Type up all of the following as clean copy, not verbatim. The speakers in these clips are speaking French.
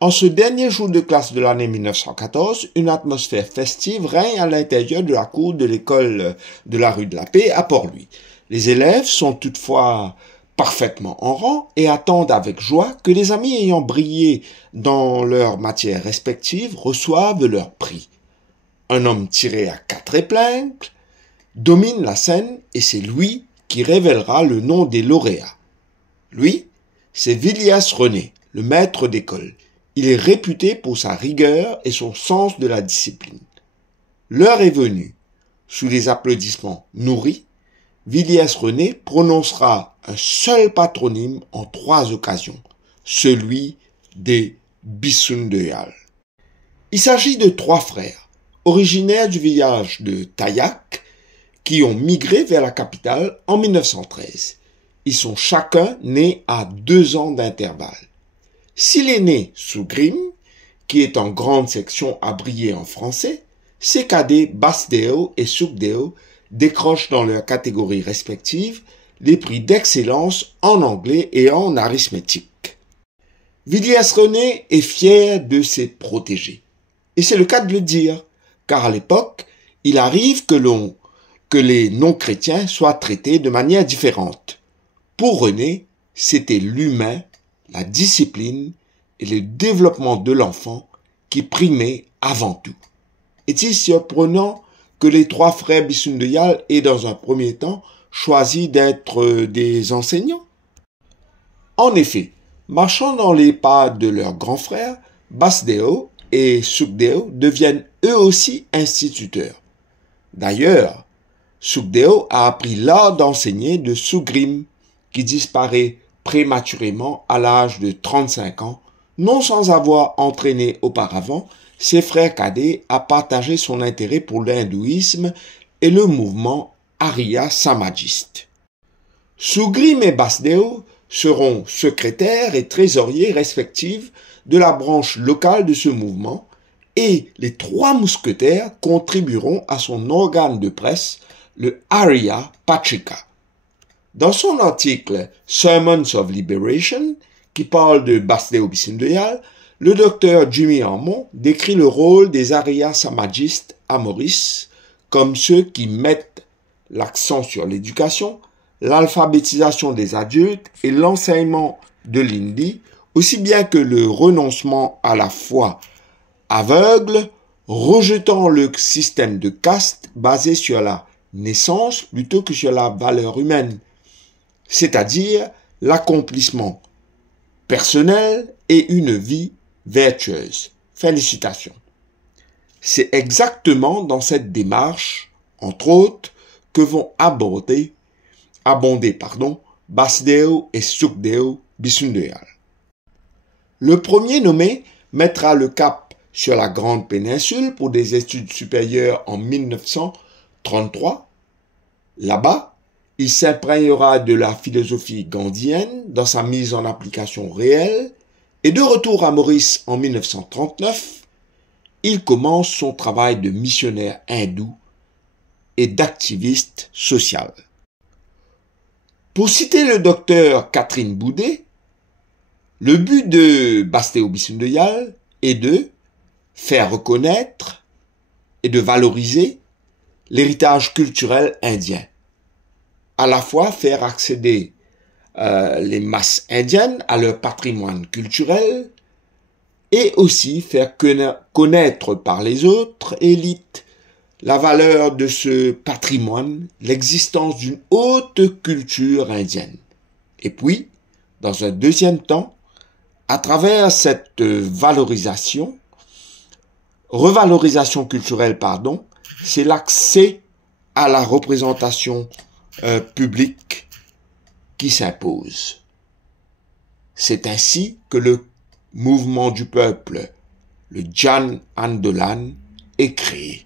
En ce dernier jour de classe de l'année 1914, une atmosphère festive règne à l'intérieur de la cour de l'école de la rue de la Paix à Port-Louis. Les élèves sont toutefois parfaitement en rang et attendent avec joie que les amis ayant brillé dans leurs matières respectives reçoivent leur prix. Un homme tiré à 4 épingles domine la scène et c'est lui qui révélera le nom des lauréats. Lui, c'est Villiers René, le maître d'école. Il est réputé pour sa rigueur et son sens de la discipline. L'heure est venue. Sous les applaudissements nourris, Villiers René prononcera un seul patronyme en 3 occasions, celui des Bissoundeal. Il s'agit de 3 frères, originaires du village de Taillac, qui ont migré vers la capitale en 1913. Ils sont chacun nés à 2 ans d'intervalle. Si l'aîné Sougrim, qui est en grande section à briller en français, ses cadets Basdeo et Sougdeo décrochent dans leurs catégories respectives les prix d'excellence en anglais et en arithmétique. Villiers René est fier de ses protégés. Et c'est le cas de le dire, car à l'époque, il arrive que les non-chrétiens soient traités de manière différente. Pour René, c'était l'humain, la discipline et le développement de l'enfant qui primaient avant tout. Est-il surprenant que les 3 frères Bissoundeal aient dans un premier temps choisi d'être des enseignants? En effet, marchant dans les pas de leurs grands frères, Basdeo et Sougdeo deviennent eux aussi instituteurs. D'ailleurs, Sougdeo a appris l'art d'enseigner de Sougrim, qui disparaît prématurément à l'âge de 35 ans, non sans avoir entraîné auparavant ses frères cadets à partager son intérêt pour l'hindouisme et le mouvement Arya Samajiste. Sougrim et Basdeo seront secrétaires et trésoriers respectifs de la branche locale de ce mouvement et les 3 mousquetaires contribueront à son organe de presse, le Arya Patrika. Dans son article Sermons of Liberation, qui parle de Basdeo Bissoundeal, le docteur Jimmy Harmon décrit le rôle des Arya Samajistes à Maurice comme ceux qui mettent l'accent sur l'éducation, l'alphabétisation des adultes et l'enseignement de l'hindi, aussi bien que le renoncement à la foi aveugle, rejetant le système de caste basé sur la naissance plutôt que sur la valeur humaine, c'est-à-dire l'accomplissement personnel et une vie vertueuse. Félicitations. C'est exactement dans cette démarche, entre autres, que vont abonder Basdeo et Sougdeo Bissoundeal. Le premier nommé mettra le cap sur la Grande Péninsule pour des études supérieures en 1933. Là-bas, il s'imprégnera de la philosophie gandhienne dans sa mise en application réelle et de retour à Maurice en 1939, il commence son travail de missionnaire hindou et d'activiste social. Pour citer le docteur Catherine Boudet, le but de Basdeo Bissoundeal est de faire reconnaître et de valoriser l'héritage culturel indien. À la fois faire accéder les masses indiennes à leur patrimoine culturel et aussi faire connaître par les autres élites la valeur de ce patrimoine, l'existence d'une haute culture indienne. Et puis, dans un deuxième temps, à travers cette revalorisation culturelle, c'est l'accès à la représentation publique qui s'impose. C'est ainsi que le mouvement du peuple, le Jan Andolan, est créé.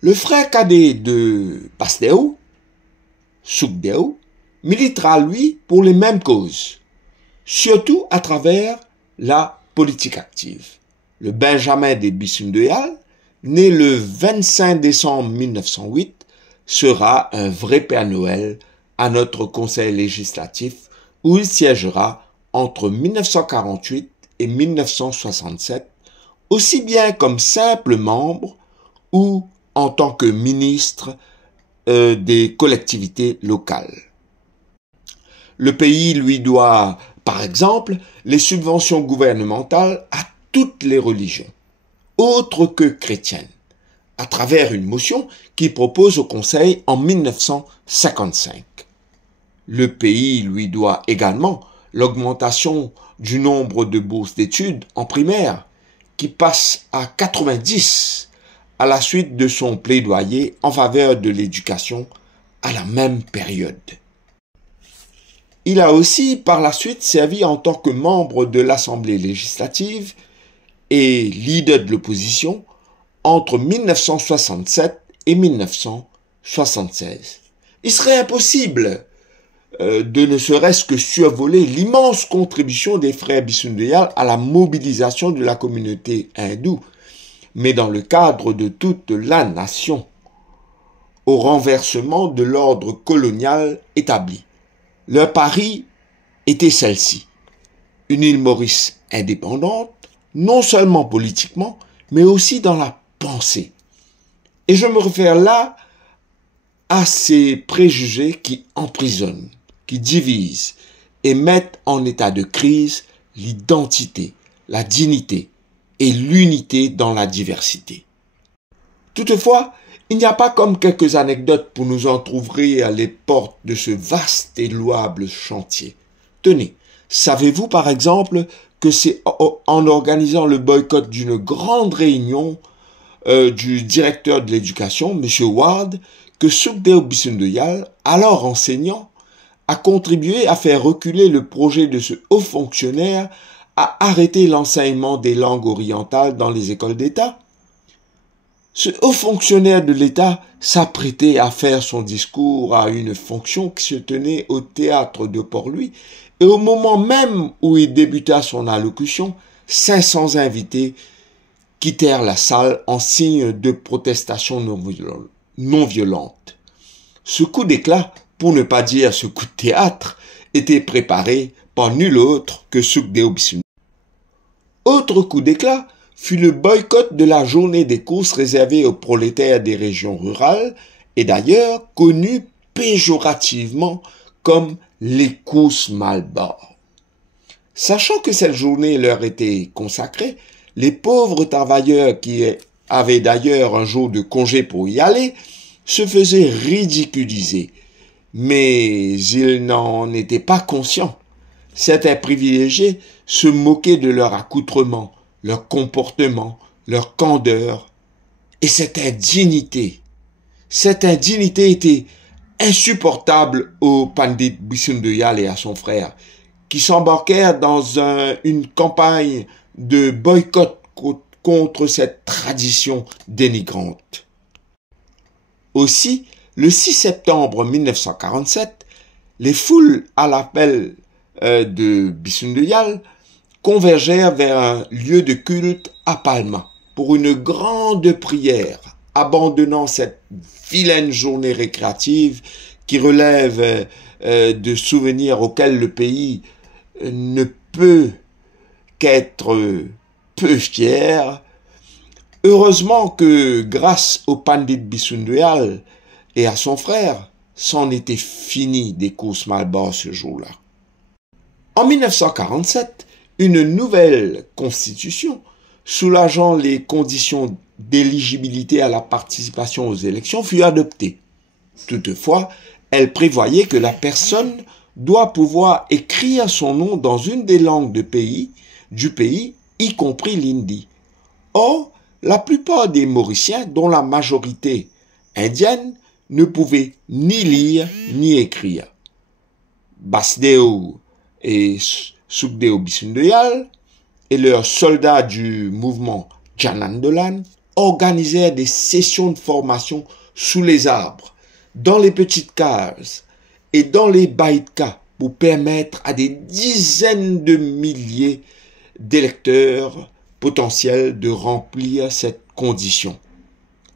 Le frère cadet de Basdeo, Sougdeo, militera lui pour les mêmes causes, surtout à travers la politique active. Le Benjamin des Bissoundeal, né le 25 décembre 1908, sera un vrai Père Noël à notre conseil législatif où il siégera entre 1948 et 1967, aussi bien comme simple membre ou en tant que ministre des collectivités locales. Le pays lui doit, par exemple, les subventions gouvernementales à toutes les religions, autres que chrétiennes, à travers une motion qu'il propose au Conseil en 1955. Le pays lui doit également l'augmentation du nombre de bourses d'études en primaire, qui passe à 90 à la suite de son plaidoyer en faveur de l'éducation à la même période. Il a aussi par la suite servi en tant que membre de l'Assemblée législative et leader de l'opposition entre 1967 et 1976. Il serait impossible de ne serait-ce que survoler l'immense contribution des frères Bissoun-Deyal à la mobilisation de la communauté hindoue, mais dans le cadre de toute la nation, au renversement de l'ordre colonial établi. Leur pari était celle-ci: une île Maurice indépendante, non seulement politiquement, mais aussi dans la pensée. Et je me réfère là à ces préjugés qui emprisonnent, qui divisent et mettent en état de crise l'identité, la dignité et l'unité dans la diversité. Toutefois, il n'y a pas comme quelques anecdotes pour nous entrouvrir les portes de ce vaste et louable chantier. Tenez, savez-vous par exemple que c'est en organisant le boycott d'une grande réunion du directeur de l'éducation, M. Ward, que Sukhdeo Bissoun-Deyal, alors enseignant, a contribué à faire reculer le projet de ce haut fonctionnaire à arrêter l'enseignement des langues orientales dans les écoles d'État? Ce haut fonctionnaire de l'État s'apprêtait à faire son discours à une fonction qui se tenait au théâtre de Port-Louis, et au moment même où il débuta son allocution, 500 invités quittèrent la salle en signe de protestation non violente. Ce coup d'éclat, pour ne pas dire ce coup de théâtre, était préparé par nul autre que Sukhdeo Bissoun. Autre coup d'éclat fut le boycott de la journée des courses réservée aux prolétaires des régions rurales, et d'ailleurs connue péjorativement comme les courses Malbord. Sachant que cette journée leur était consacrée, les pauvres travailleurs qui avaient d'ailleurs un jour de congé pour y aller se faisaient ridiculiser, mais ils n'en étaient pas conscients. Certains privilégiés se moquaient de leur accoutrement, leur comportement, leur candeur et cette indignité. Cette indignité était insupportable au Pandit Bissoun-Deyal et à son frère, qui s'embarquèrent dans une campagne de boycott contre cette tradition dénigrante. Aussi, le 6 septembre 1947, les foules à l'appel de Bissoun-Deyal convergèrent vers un lieu de culte à Palma pour une grande prière, abandonnant cette vilaine journée récréative qui relève de souvenirs auxquels le pays ne peut qu'être peu fier. Heureusement que, grâce au Pandit Bissoun-Deyal et à son frère, c'en était fini des courses Malbord ce jour-là. En 1947, une nouvelle constitution, soulageant les conditions d'éligibilité à la participation aux élections, fut adoptée. Toutefois, elle prévoyait que la personne doit pouvoir écrire son nom dans une des langues du pays, y compris l'hindi. Or, la plupart des Mauriciens, dont la majorité indienne, ne pouvaient ni lire ni écrire. Basdeo et Sukhdeo Bissoun-Deyal et leurs soldats du mouvement Janandolan organisèrent des sessions de formation sous les arbres, dans les petites cases et dans les baïtkas pour permettre à des dizaines de milliers d'électeurs potentiels de remplir cette condition.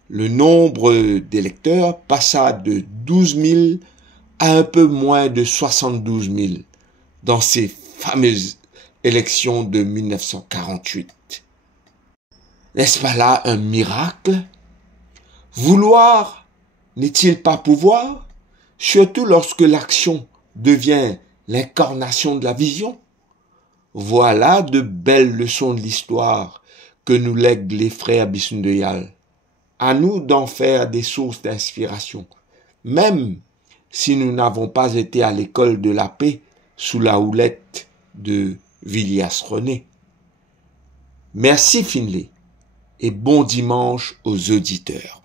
Le nombre d'électeurs passa de 12 000 à un peu moins de 72 000 dans ces fameuses élection de 1948. N'est-ce pas là un miracle? Vouloir n'est-il pas pouvoir? Surtout lorsque l'action devient l'incarnation de la vision. Voilà de belles leçons de l'histoire que nous lèguent les frères Bissoun-de-Yal. À nous d'en faire des sources d'inspiration, même si nous n'avons pas été à l'école de la paix sous la houlette de Villiers-René. Merci Finlay et bon dimanche aux auditeurs.